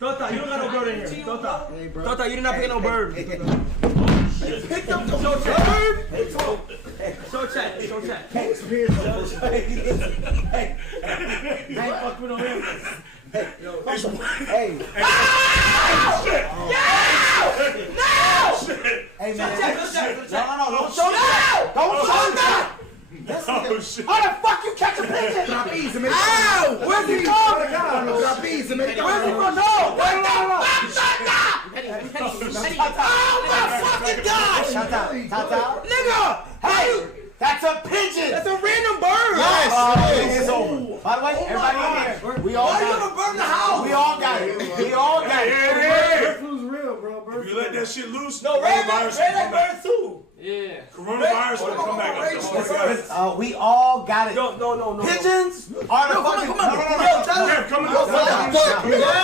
Tota, you don't got no bird in here. Tota, hey, Tota, you did not pick no bird. You picked up the bird? Show chat. Hey, I ain't fuck with no him. hey. Hey, man. No, don't show that. Don't show that. Oh, shit. How the fuck you catch a pigeon? Trapeze, man. Ow! Where's he from? Trapeze, man. Where's he from? No! What the fuck? Oh my fucking gosh! Tata. Nigga! Hey! That's a pigeon! That's a random bird. Yes! It's over. By the way, everybody in here, we all got it. Why you gonna burn the house? We all got it. We all got it. Bird flu's real, bro. If you let that shit loose, No, red coronavirus that will come back. bird too. Yeah. Coronavirus will come back. We all got it. No. Pigeons are the fucking... Come on.